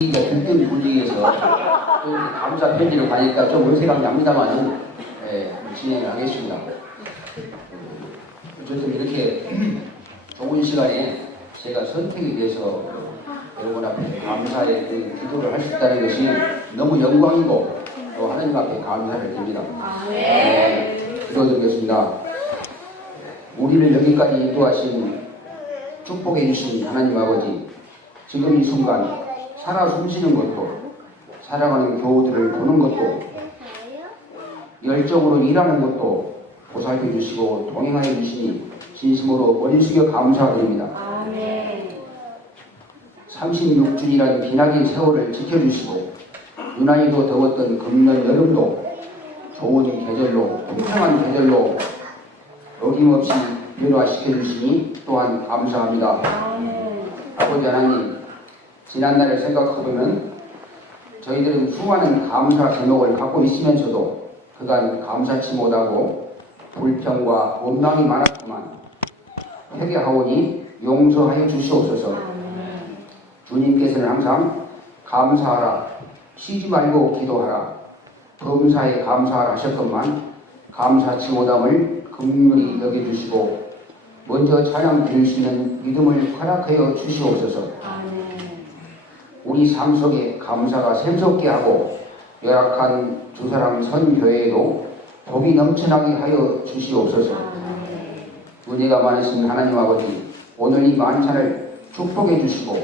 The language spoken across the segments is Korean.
분위기가 들뜬 분위기에서 또 이렇게 감사 편지를 가니까 좀 어색하긴 합니다만은 예, 진행을 하겠습니다. 어쨌든 이렇게 좋은 시간에 제가 선택이 돼서 여러분 앞에 감사의 그 기도를 할 수 있다는 것이 너무 영광이고 또 하나님 앞에 감사를 드립니다. 네, 기도드리겠습니다. 우리를 여기까지 인도하신 축복해 주신 하나님 아버지 지금 이 순간 살아 숨쉬는 것도 살아가는 교우들을 보는 것도 열정으로 일하는 것도 보살펴 주시고 동행하여 주시니 진심으로 숙여 감사드립니다. 아멘. 36주이라는 기나긴 세월을 지켜주시고 유난히도 더웠던 금년 여름도 좋은 계절로 풍성한 계절로 어김없이 변화시켜 주시니 또한 감사합니다. 아버지 하나님 지난날을 생각해보면 저희들은 수많은 감사 제목을 갖고 있으면서도 그간 감사치 못하고 불평과 원망이 많았구만 회개하오니 용서하여 주시옵소서. 주님께서는 항상 감사하라 쉬지 말고 기도하라 범사에 감사하라 하셨건만 감사치 못함을 긍휼히 여겨주시고 먼저 찬양 드릴 수 있는 믿음을 허락하여 주시옵소서. 우리 삶 속에 감사가 샘솟게 하고 열악한 두 사람 선 교회에도 복이 넘쳐나게 하여 주시옵소서. 은혜가 많으신 하나님 아버지 오늘 이 만찬을 축복해 주시고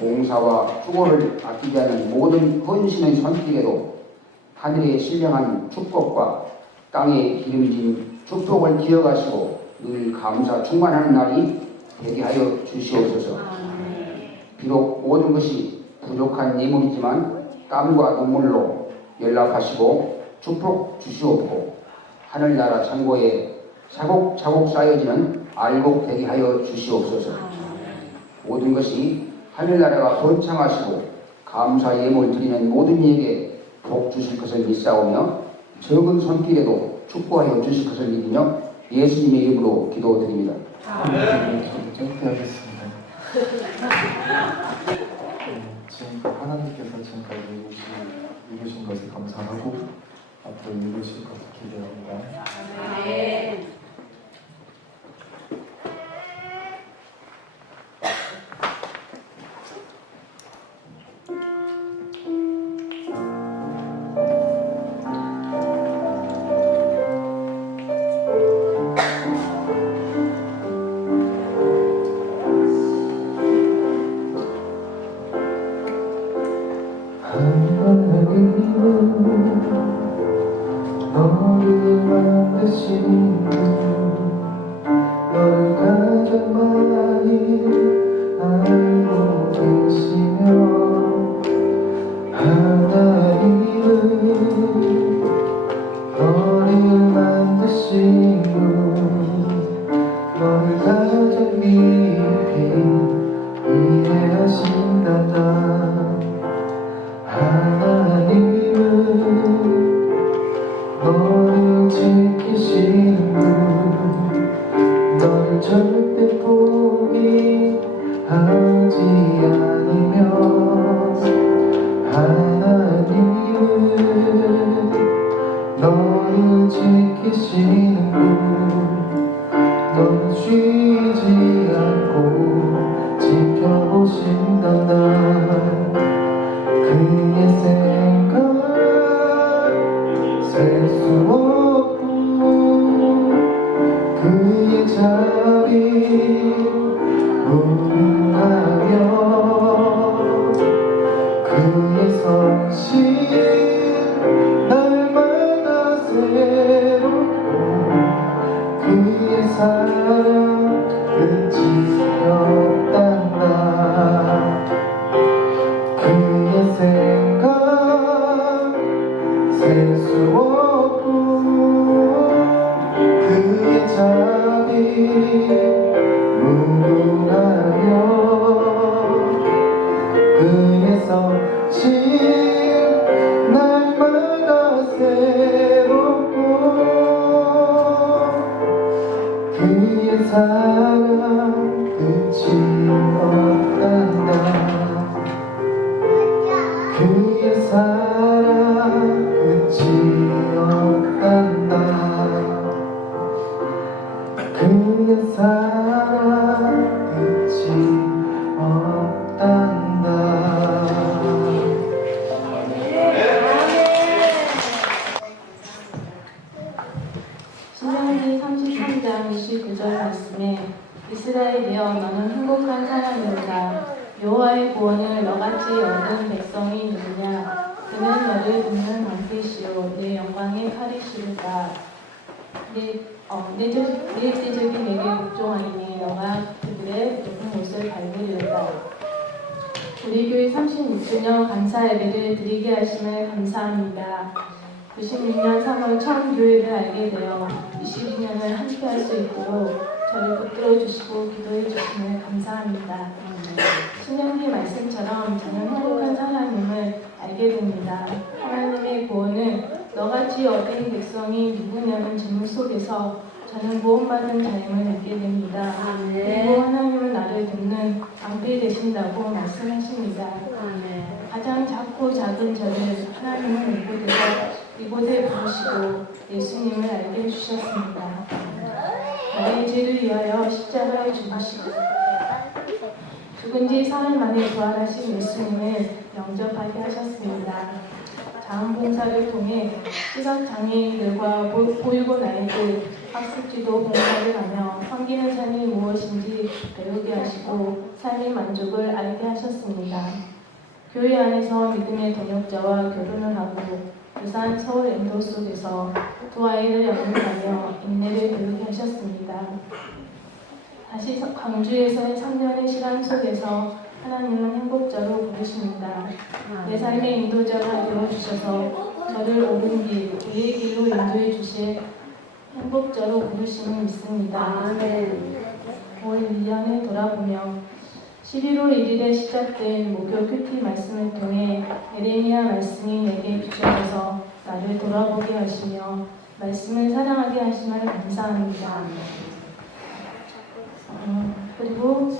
봉사와 수고를 아끼지 않은 모든 헌신의 손길에도 하늘의 신령한 축복과 땅에 기름진 축복을 기억하시고 늘 감사 충만하는 날이 되게 하여 주시옵소서. 비록 모든 것이 부족한 예물이지만 땀과 눈물로 연락하시고 축복 주시옵고 하늘나라 창고에 차곡차곡 쌓여지는 알곡 되게 하여 주시옵소서 모든 것이 하늘나라가 번창하시고 감사 예물 드리는 모든 이에게 복 주실 것을 믿사오며 적은 손길에도 축복하여 주실 것을 믿으며 예수님의 이름으로 기도드립니다. 감사하고 앞으로 이루실 것을 기대합니다. 이 성실 날마다 새롭고 그의 사랑 끝이 없단다. 그의 생각 셀수 없 신명기 33장 29절 말씀에 이스라엘이여 너는 행복한 사람이로다. 여호와의 구원을 너같이 얻은 백성이 누구냐? 그는 너를 돕는 왕께시요 내 영광의 칼이시로다. 내, 어, 내, 저, 내 대적이 내게 복종하리니 너가 그들의 높은 옷을 밟으리로다. 우리 교회 36주년 감사 예배를 드리게 하심을 감사합니다. 96년 3월 처음 교회를 알게 되어 22년을 함께 할 수 있도록 저를 붙들어 주시고 기도해 주심을 감사합니다. 신명기 말씀처럼 저는 행복한 사람임을 알게 됩니다. 하나님의 구원은 너같이 얻은 백성이 누구냐는 질문 속에서 저는 구원받은 자임을 알게 됩니다. 그리고 하나님은 나를 돕는 앙대 되신다고 말씀하십니다. 가장 작고 작은 저를 하나님은 이곳에서 이곳에 부르시고 예수님을 알게 해주셨습니다. 나의 죄를 위하여 십자가에 죽으시고 죽은 지 사흘 만에 부활하신 예수님을 영접하게 하셨습니다. 자원봉사를 통해 시각장애인들과 보- 보육원 아이들 학습지도 봉사를 하며 섬기는 삶이 무엇인지 배우게 하시고 삶의 만족을 알게 하셨습니다. 교회 안에서 믿음의 동역자와 결혼을 하고 부산 서울 엔도 속에서 두 아이를 영위하며 인내를 배우게 하셨습니다. 다시 서- 광주에서의 3년의 시간 속에서 하나님은 행복자로 부르십니다. 내 삶의 인도자가 되어주셔서 저를 옳은 길, 의의 길로 인도해 주실 행복자로 부르심을 믿습니다. 올 1년을 돌아보며 11월 1일에 시작된 목요 큐티 말씀을 통해 에레미야 말씀이 내게 주셔서 나를 돌아보게 하시며 말씀을 사랑하게 하심을 감사합니다. 음, 그리고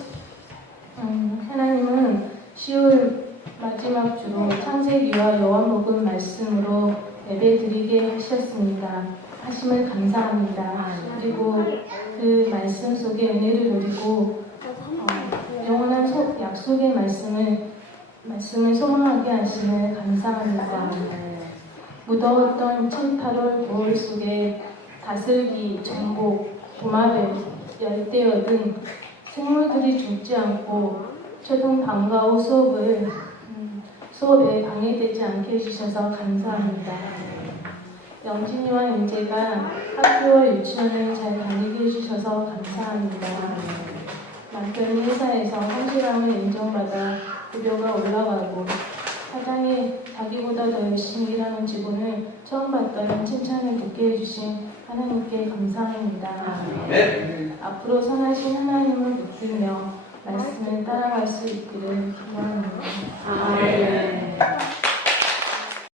음, 하나님은 10월 마지막 주로 창세기와 요한복음 말씀으로 예배 드리게 하셨습니다. 하심을 감사합니다. 그리고 그 말씀 속에 은혜를 누리고 어, 약속의 말씀을 말씀을 소망하게 하심을 감사합니다. 무더웠던 7, 8월 9월 속에 다슬기, 전복, 도마뱀, 열대어 등 생물들이 죽지 않고 초등 방과 후 수업을 음, 수업에 방해되지 않게 해주셔서 감사합니다. 영진이와 인재가 학교와 유치원을 잘 다니게 해주셔서 감사합니다. 남편이 회사에서 성실함을 인정받아 급여가 올라가고 사장이 자기보다 더 열심히 일하는 직원을 처음 봤다는 칭찬을 듣게 해주신 하나님께 감사합니다. 앞으로 선하신 하나님을 붙들며 말씀을 따라갈 수 있기를 기원합니다. 아멘.